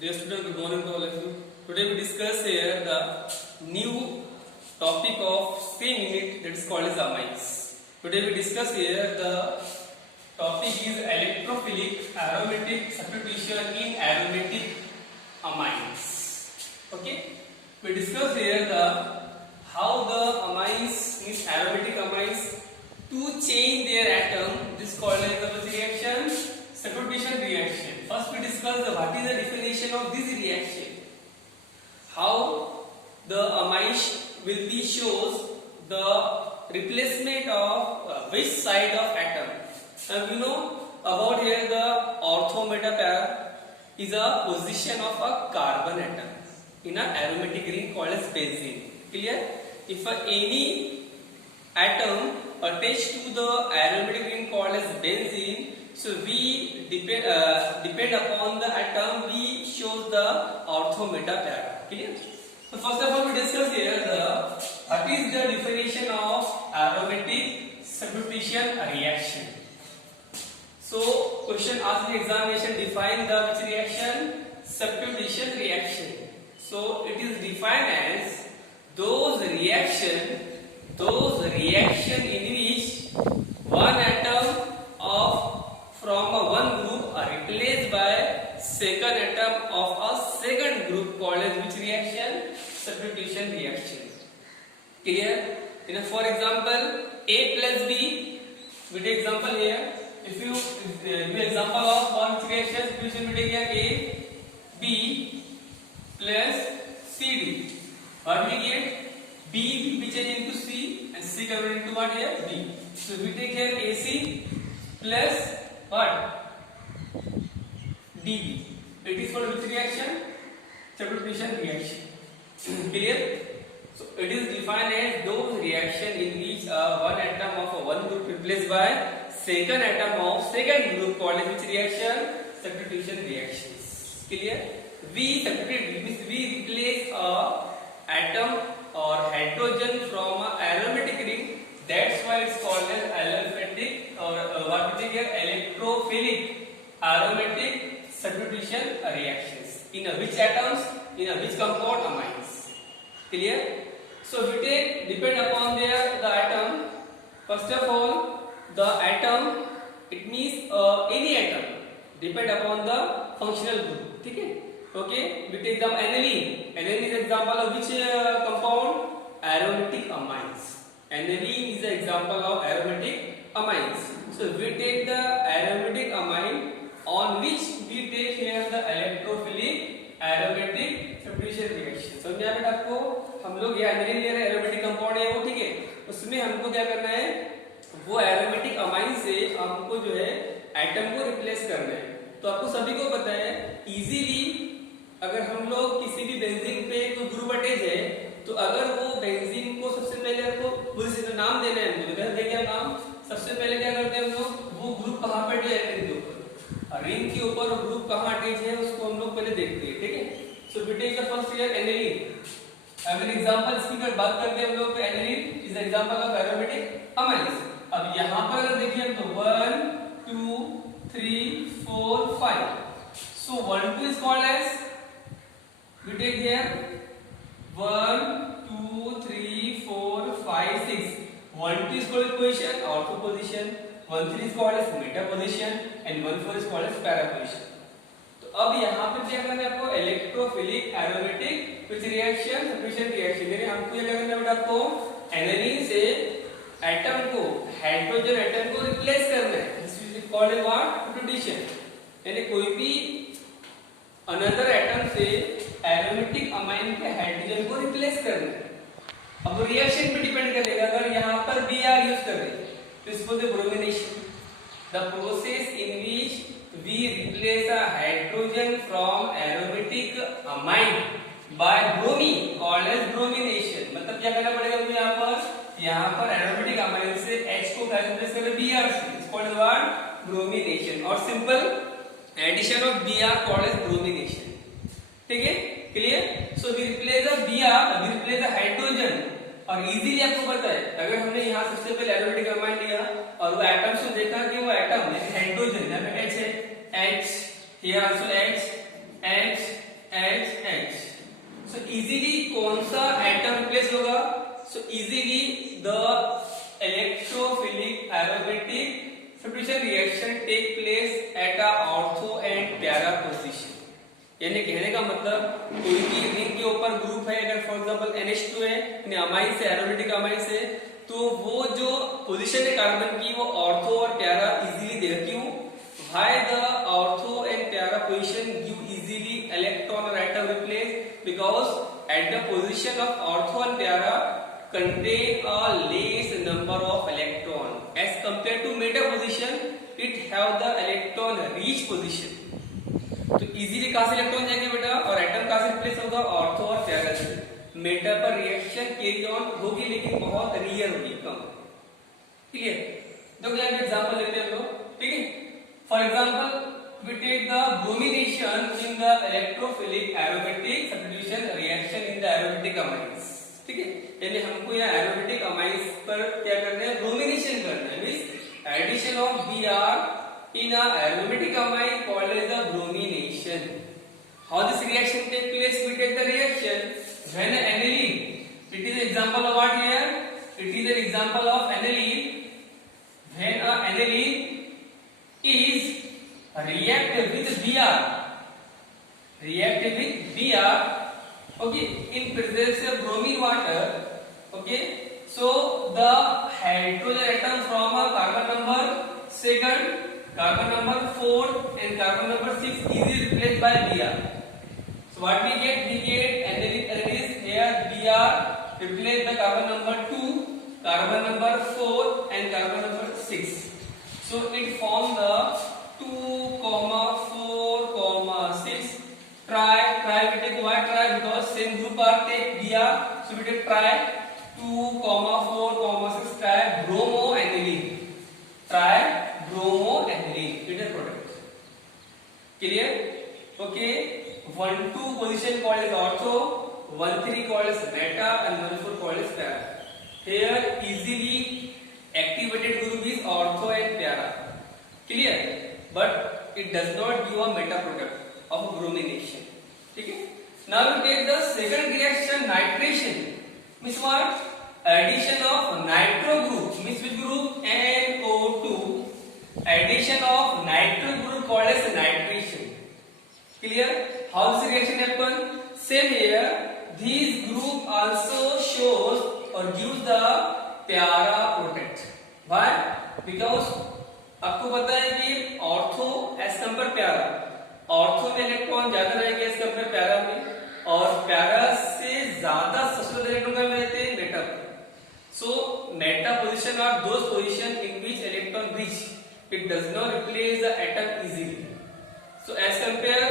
Dear students, good morning to all of you. Today we discuss here the new topic of same unit that is called as amines. Today we discuss here the topic is electrophilic aromatic substitution in aromatic amines. Okay, we discuss here the how the amines means aromatic amines to change their atom. This is called as the reaction substitution reaction. First we discuss what is the definition of this reaction. How the amines will be shows the replacement of which side of atom. And you know about here the ortho meta pair is a position of a carbon atom in an aromatic ring called as benzene. Clear? If any atom attached to the aromatic ring called as benzene, so we depend upon the atom, we show the ortho meta pair. Clear? So first of all we discuss here the what is the definition of aromatic substitution reaction. So question asked in examination, define the which reaction? Substitution reaction. So it is defined as those reaction in which one atom of from one group are replaced by second atom of a second group called as which reaction? Substitution reaction. Clear? For example, A plus B. We take example here. If you give example of one reaction, substitution we take here A, B plus CD. What we get? B will be changed into C and C converted into what here? B. So we take here AC plus what? DB. It is called which reaction? Substitution reaction. Clear? So it is defined as those reaction in which one atom of one group replaced by second atom of second group called as which reaction? Substitution reactions. Clear? We substitute means we replace a atom or hydrogen from a aromatic ring. That's why it's called as aliphatic or what we think here electrophilic aromatic substitution reactions. In which atoms? In which compound? Amines. Clear? So we take depend upon the atom. First of all, the atom it means any atom depend upon the functional group. Okay? Okay, we take the aniline. Aniline is example of which compound? Aromatic amines. Aniline is the example of aromatic amines. So we take the aromatic amine on which we take here the electrophilic aromatic substitution reaction. समझ में आ रहा है आपको? हम लोग ये aniline ले रहे हैं, aromatic compound है वो, ठीक है? उसमें हमको क्या करना है? वो aromatic amine से हमको जो है एटम को रिप्लेस करना है. तो आपको सभी को पता है इजीली अगर हम लोग किसी भी बेंजीन पे कोई ग्रुप अटैच है तो अगर वो बेंजीन को सबसे पहले आपको पूरे नाम देना है, हमको देंगे नाम. सबसे पहले क्या करते हैं हम लोग वो ग्रुप कहाँ पे अटैच है रिंग के ऊपर, रिंग के ऊपर वो ग्रुप कहाँ अटैच है उसको हम लोग पहले देखते हैं. ठीक है? So we take the first here aniline. अगर एग्जांपल इसकी बात करते हैं हम लोग aniline is example of aromatic amines. अब यहाँ पर अगर देखिए हम तो 1 2 3 4 5. So 1 2 is called as we take here 1 2 3 4 5 6. 1 2 is called as position, ortho position. 1 3 is called as meta position and 1 4 is called as para position. तो अब यहाँ पे क्या करना है आपको? इलेक्ट्रोफिलिक एरोमेटिक कुछ रिएक्शन सबस्टिट्यूशन रिएक्शन. यानी हमको ये करना है बेटा आपको एनिलीन से एटम को हाइड्रोजन एटम को रिप्लेस करना है. This is called as what? Substitution. यानी कोई भी अनदर एटम से एरोमेटिक अमाइन के हाइड्रोजन को रिप्लेस करना है. अब रिएक्शन पे डिपेंड करेगा. अगर यहाँ पर Br यूज करें तो इसको दे bromination. The process in which we replace a hydrogen from aromatic amine by bromine called as bromination. मतलब क्या करना पड़ेगा मुझे यहाँ पर एरोमेटिक अमाइन से H को रिप्लेस करें Br से. It's called as what? Bromination. और simple addition of Br called as bromination. ठीक है? Clear? So we replace the Br, we replace the hydrogen. और इजीली आपको पता है अगर हमने यहाँ सबसे पहले एरोमेटिक अमाइन लिया और वो एटम्स को देखा कि वो एटम हाइड्रोजन यहाँ पे H है, H here also H so easily कौन सा एटम रिप्लेस होगा? So easily the electrophilic aromatic substitution reaction take place at a ortho and para position. यानी कहने का मतलब कोई भी रिंग के ऊपर ग्रुप है, अगर फॉर एग्जांपल NH2 है, यानी अमाइन से एरोमेटिक अमाइन से, तो वो जो पोजीशन है कार्बन की वो ऑर्थो और पैरा इजीली देगा। क्यों? Why the ortho and para position give easily electron और atom replace? Because at the position of ortho and para contain a less number of electron as compared to meta position, it have the electron reach position। तो easily कहां से electron जाएंगे बेटा, और atom कहां से replace होगा? Ortho और पैरा से। मेटा पर रिएक्शन कैरी ऑन होगी लेकिन बहुत रेयर होगी, कम। क्लियर? देखो यहाँ पे एग्जांपल लेते हैं हम लोग, ठीक है। For example we take the bromination in the electrophilic aromatic substitution reaction in the aromatic amines, ठीक है। यानी हमको यहाँ एरोमेटिक अमाइंस पर क्या करना है? ब्रोमिनेशन करना है, means addition of Br in a aromatic amine called as the bromination। How this reaction take place? We take the reaction when an aniline, it is example of what here? It is an example of aniline। When a aniline is reacted with Br, okay, in presence of bromine water, okay, so the hydrogen atom from a carbon number second, carbon number 4 and carbon number 6 is replaced by Br। So what we get? We get aniline here Br replace the carbon number 2, carbon number 4 and carbon number 6। So it forms the 2, 4, 6 try we take why try? Because same group are take Br, so we take try 2, 4, 6 try bromoaniline, try bromoaniline, it is product। Clear? Okay, 1, 2 position called as ortho, 1, 3 called as meta and 1, 4 called as para। Here easily activated group is ortho and para। Clear? But it does not give a meta product of bromination, ठीक है। Now we take the second reaction, nitration, means what? Addition of nitro group, means which group? NO2, addition of nitro group called as nitration। Clear? How this reaction happen? Same here, these group also shows or gives the para product। Why? Because आपको पता है कि ortho as compare para, ortho में electron ज्यादा रहेंगे as compare para में, और para से ज्यादा सब्स्टिट्यूट इलेक्ट्रॉन कहाँ रहते हैं? मेटा पर। So meta position are those position in which electron reach, it does not replace the atom easily. So as compare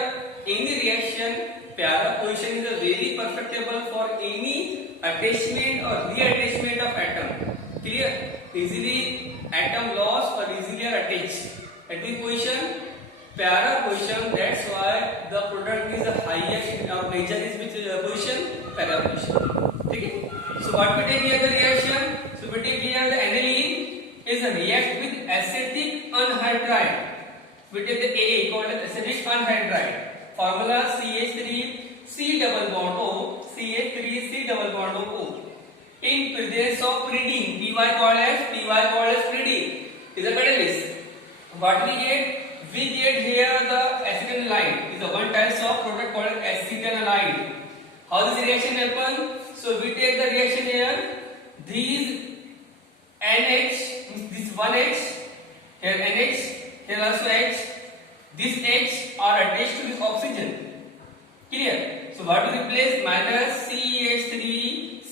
any reaction, para position is very perfectable for any attachment और reattachment of atom. Clear? Easily atom loss or easily are attached at which position? Para position, that's why the product is the highest or major is which position? Para position, ठीक है। So what we take here the reaction? So we take here the aniline is a react with acetic anhydride, we take the AA called as acetic anhydride, formula CH3 C double bond O, CH3 C double bond O, in presence of pyridine, Py called as pyridine is a catalyst। What we get? We get here the acetanilide is the one type of product called acetanilide। How this reaction happen? So we take the reaction here, these NH, this one H, here NH, here also H, this H are attached to this oxygen। Clear? So what to replace? Minus CH3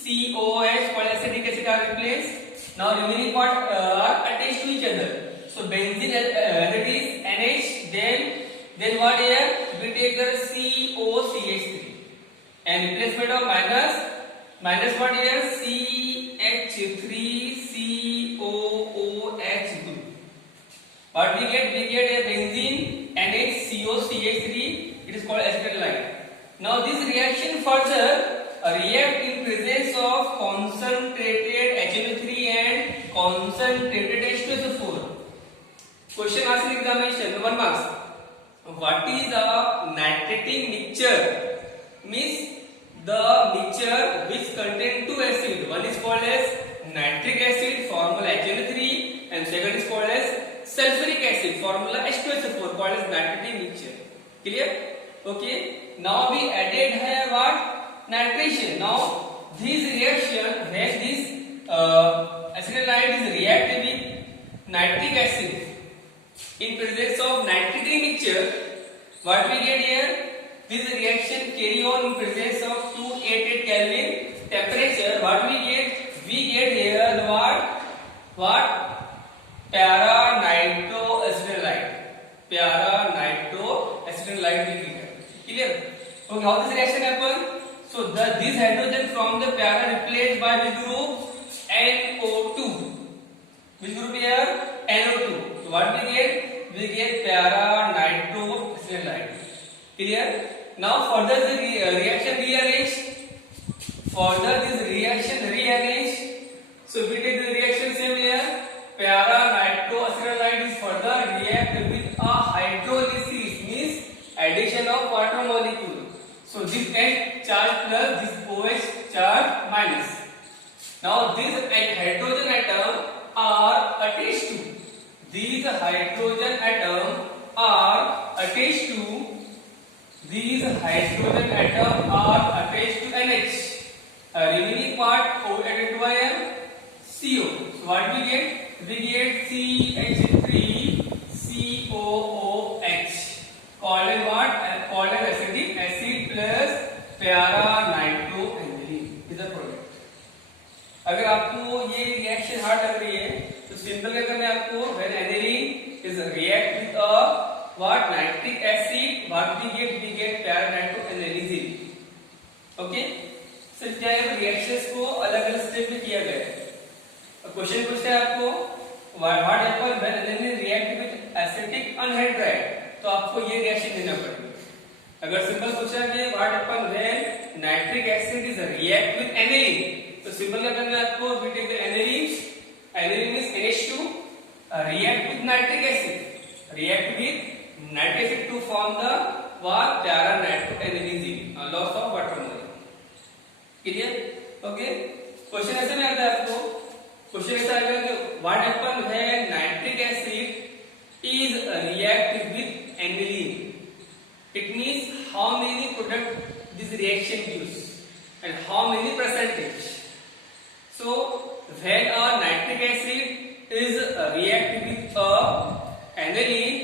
COH called acetic acid are replaced। Now remaining part are attached to each other। So benzene that is NH, then what here? We take the COCH3 and replacement of minus what here? CH3 COOH group। What we get? We get a benzene NHCOCH3, it is called acetanilide। Now this reaction further react in presence of concentrated HNO3 and concentrated H2SO4। Question asked in examination 1 marks। What is a nitrating mixture? Means the mixture which contain two acid. One is called as nitric acid, formula HNO3, and second is called as sulfuric acid, formula H2SO4, called as nitrogen mixture. Clear? Okay. Now we added here what? Nitration. Now this reaction has this acetaldehyde is reacted with nitric acid in presence of nitrogen mixture. What we get here? This reaction carry on in presence of 288 Kelvin temperature. What we get? We get here the what? Para-nitroacetaldehyde. Para-nitroacetaldehyde we get. Clear? Okay, how this reaction happen? So this hydrogen from the para replaced by which group? NO2. Which group here? NO2. So what we get? We get para-nitroacetaldehyde. Clear? Now further the reaction rearrange. Further this reaction rearrange. So we take the reaction same here. Para-nitroacetaldehyde is further react with a hydrolysis, means addition of water molecule. So this H charge plus this OH charge minus. Now these hydrogen atom are attached to. These hydrogen atom are attached to. These hydrogen atom are attached to NH. Remaining part added to ion CO. So what we get? We get CH3COOH. Called as what? Called as acetic acid plus para-nitroaniline is the product. अगर आपको ये reaction hard लग रही है तो simple क्या करना है आपको? when aniline is react with a what? Nitric acid, what we get para-nitroaniline. Okay? Sir क्या है? रिएक्शंस को अलग अलग स्टेप में किया गया है. क्वेश्चन पूछता है आपको what happen when aniline react with acetic anhydride, तो आपको ये रिएक्शन देना पड़ेगा. अगर सिंपल पूछा कि what happen when nitric acid is react with aniline, तो सिंपल क्या करना है आपको? we take the aniline is NH2 react with nitric acid to form the what? Para-nitroaniline, loss of water molecule. Clear? Okay. Question ऐसे में आता है आपको. क्वेश्चन ऐसा आएगा कि what happen when nitric acid is react with aniline. It means how many product this reaction gives and how many percentage. So when a nitric acid is react with a aniline,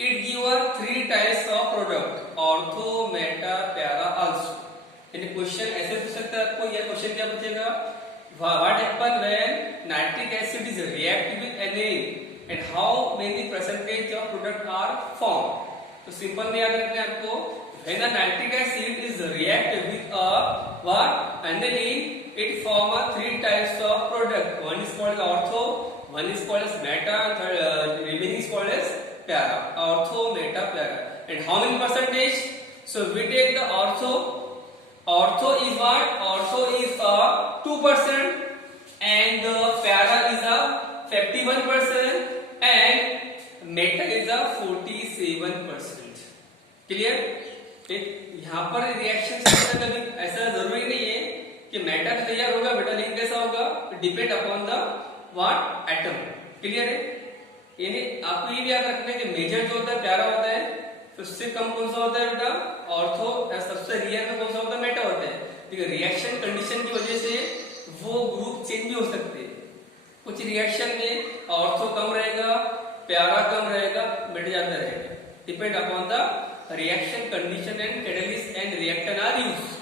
it give us 3 types of product: ortho, meta, para also. यानी question ऐसे पूछ सकता है आपको. यह question क्या पूछेगा? What happen when nitric acid is react with aniline and how many percentage of product are formed? तो सिंपल में याद रखना है आपको. when a nitric acid is react with a what? Aniline, it form a 3 types of product. One is called ortho, one is called as meta, and remaining is called as para. Ortho, meta, para. And how many percentage? So we take the ortho. Ortho is what? Ortho is a 2% and the para is a 51% and meta is a 47%. Clear? यहाँ पर reaction कभी ऐसा जरूरी नहीं है कि Meta तैयार होगा बेटा लेकिन कैसा होगा? Depend upon the what? Atom. Clear है? यानी आपको ये भी याद रखना है कि मेजर जो होता है प्यारा होता है, तो उससे कम कौन सा होता है बेटा? ऑर्थो. सबसे रियर में कौन सा होता है? मेटा होता है. ठीक है. रिएक्शन कंडीशन की वजह से वो ग्रुप चेंज भी हो सकते हैं. कुछ रिएक्शन में ऑर्थो कम रहेगा, प्यारा कम रहेगा, मिट जाता रहेगा. Depend upon the reaction condition and catalyst and reactant are used.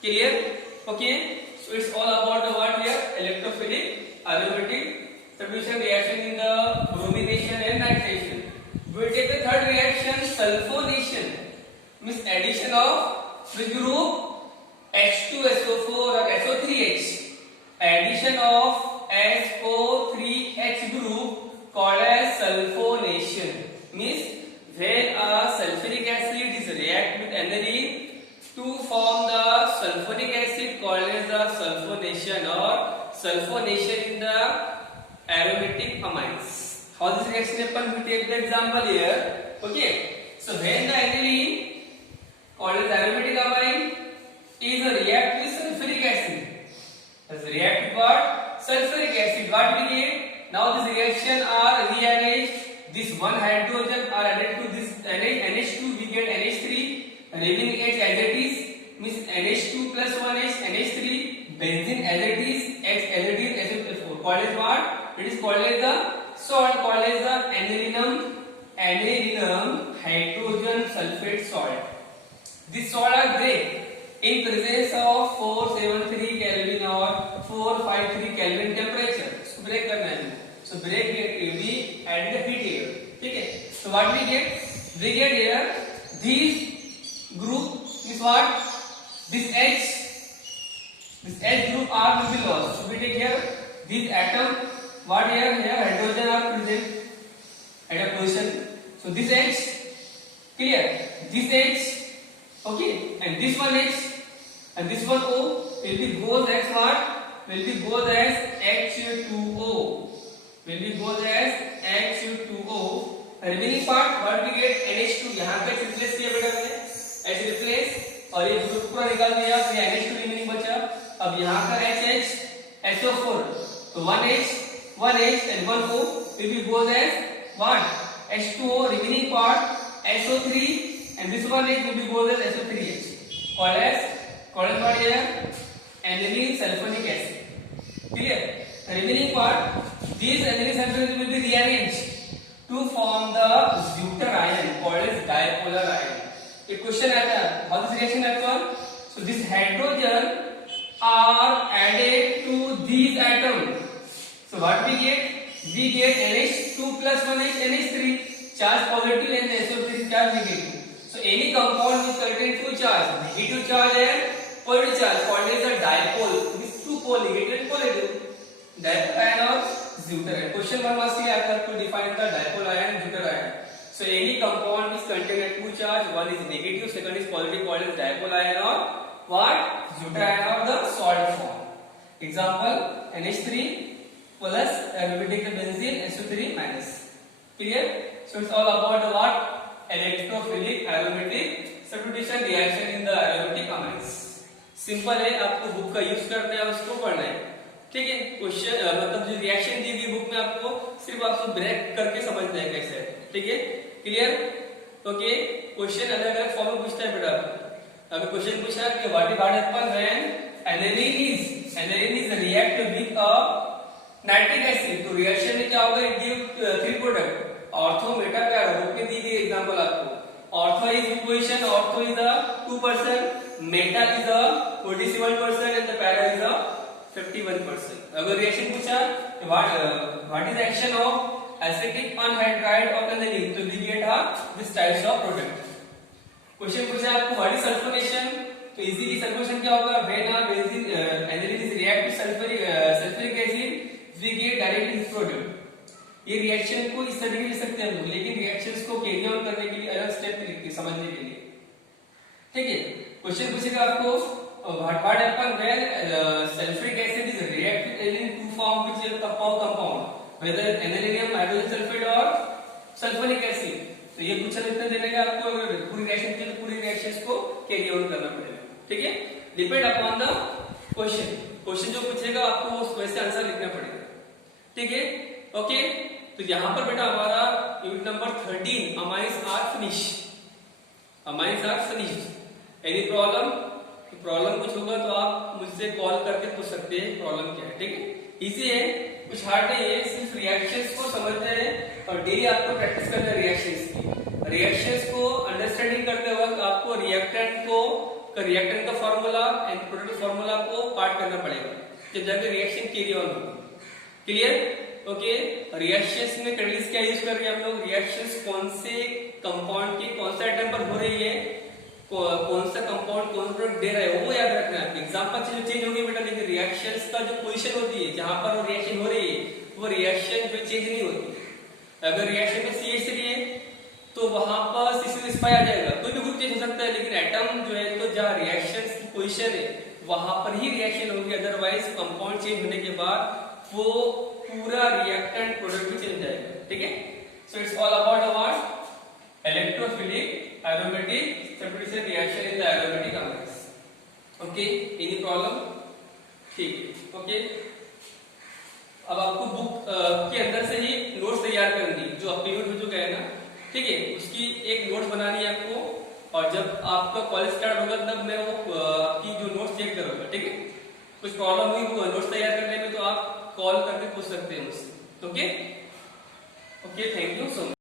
Clear? Okay. So it's all about the what here? Electrophilic aromatic substitution reaction in the bromination and nitration. We will take the third reaction, sulfonation, means addition of which group? H2SO4 or SO3H. Addition of SO3H group called as sulfonation, means when a sulfuric acid is react with aniline to form the sulfuric acid called as the sulfonation or sulfonation in the aromatic amines. How this reaction happen? We take the example here. Okay. So when the aniline called as aromatic amine is a react with sulfuric acid. As react with what? Sulfuric acid. What we get? Now this reaction are rearranged. This one hydrogen are added to this NH2. We get NH3. Remaining H as it is means NH2 plus 1H NH3. Benzene as it is H as it is SO4. Called as what? It is called as the salt called as the anilinum hydrogen sulfate salt. This salt are gray in presence of 473 Kelvin or 453 Kelvin temperature. So break करना है. So break it we add the heat here. ठीक है. So what we get? We get here these group is what? This H group R will be lost. So we take here these atom. What here? Here hydrogen are present at a position. So this H, clear? This H, okay, and this one H and this one O will be goes as what? Will be goes as H2O. Will be goes as H2O. Remaining part what we get NH2 यहाँ पे replace किया बेटा मैंने H replace और ये group पूरा निकाल दिया तो ये NH2 remaining बचा. अब यहाँ का HH SO4 तो 1H and 1O will be goes as what? H2O remaining part SO3 and this one H will be goes as SO3H called as what here? Aniline sulfuric acid. Clear? The remaining part these aniline sulfuric will be rearranged to form the deuter ion called as dipolar ion. A question आता है how this reaction happen? So this hydrogen are added to these atoms. So what we get? We get NH2 plus 1H NH3 charge positive and SO3 charge negative. So any compound which contain two charge, negative charge and positive charge called as a dipole. These two pole negative and positive. Dipole ion or deuter ion. Question 1 must be asked to define the dipole ion and deuter ion. So any compound which contain two charge, one is negative, second is positive called as dipole ion or what? Deuter ion or the salt form. Example NH3 plus we take the benzene SO3 minus. Clear? So it's all about the what? Electrophilic aromatic substitution reaction in the aromatic amines. Simple है आपको book का use करना है उसको पढ़ना है. ठीक है. क्वेश्चन मतलब जो रिएक्शन दी गई बुक में आपको सिर्फ आपको ब्रेक करके समझना है कैसे है. ठीक है. क्लियर? ओके. क्वेश्चन अलग अलग फॉर्म में पूछता है बेटा. अगर क्वेश्चन पूछा कि what happen when aniline is react with a nitric acid तो रिएक्शन में क्या होगा? It give three product ortho meta para. Book में दी गई एग्जांपल आपको. Ortho is equation ortho is a 2%, meta is a 47% and the para is a 51%. अगर reaction पूछा what is action of acetic anhydride of aniline तो we get this types of product. Question पूछा आपको what is sulphonation तो easily sulphonation क्या होगा? When a benzene aniline is react with sulphuric acid we get directly this product. ये reaction को इस तरीके लिख सकते हैं हम लोग, लेकिन रिएक्शंस को कैरी ऑन करने के लिए अलग स्टेप लिखते हैं समझने के लिए. ठीक है. क्वेश्चन पूछेगा आपको what happen when sulfuric acid is reacted with aniline to form which is a compound whether aniline hydrogen sulfide or sulfuric acid. तो ये पूछा इतना देने का आपको पूरी रिएक्शन के लिए पूरी रिएक्शंस को कैरी ऑन करना पड़ेगा. ठीक है. डिपेंड अपॉन द क्वेश्चन जो पूछेगा आपको उस वैसे आंसर लिखना पड़ेगा. ठीक है. ओके. तो यहाँ पर बेटा हमारा unit number 13 amines are finish. Amines are finish. Any problem कुछ होगा तो आप मुझसे कॉल करके पूछ सकते हैं प्रॉब्लम क्या है. ठीक है. इजी है, कुछ हार्ड नहीं है. सिर्फ रिएक्शंस को समझते हैं और डेली आपको प्रैक्टिस करना है रिएक्शंस की. रिएक्शंस को अंडरस्टैंडिंग करते वक्त आपको रिएक्टेंट का फार्मूला एंड प्रोडक्ट फार्मूला को पार्ट करना पड़ेगा जब जाके रिएक्शन कैरी ऑन होगी. क्लियर? ओके. रिएक्शंस में कैटलिस्ट क्या यूज कर रहे हैं हम लोग? रिएक्शंस कौन से कंपाउंड की कौन सा आइटम पर हो रही है, कौन सा कंपाउंड कौन सा प्रोडक्ट दे रहा है वो याद रखना है. एग्जांपल चेंज होगी बेटा, लेकिन रिएक्शंस का जो पोजीशन होती है जहां पर वो रिएक्शन हो रही है वो रिएक्शन जो चेंज नहीं होती. अगर रिएक्शन में CH3 है तो वहां पर C6H5 आ जाएगा. कोई भी ग्रुप चेंज हो सकता है लेकिन एटम जो है तो जहां रिएक्शंस की पोजीशन है वहां पर ही रिएक्शन होगी. अदरवाइज कंपाउंड चेंज होने के बाद वो पूरा रिएक्टेंट प्रोडक्ट भी चेंज जाएगा. ठीक है. So it's all about about electrophilic aromatic substitution reaction in the aromatic amines. Okay, any problem? ठीक है, ओके। अब आपको बुक के अंदर से ही नोट्स तैयार करनी, जो अपलोड हो चुका है ना, ठीक है, उसकी एक नोट्स बनानी है आपको, और जब आपका कॉलेज स्टार्ट होगा तब मैं वो आपकी जो नोट्स चेक करूंगा, ठीक है। कुछ प्रॉब्लम हुई वो नोट्स तैयार करने में तो आप कॉल करके पूछ सकते हैं मुझसे, okay. Okay, thank you so much.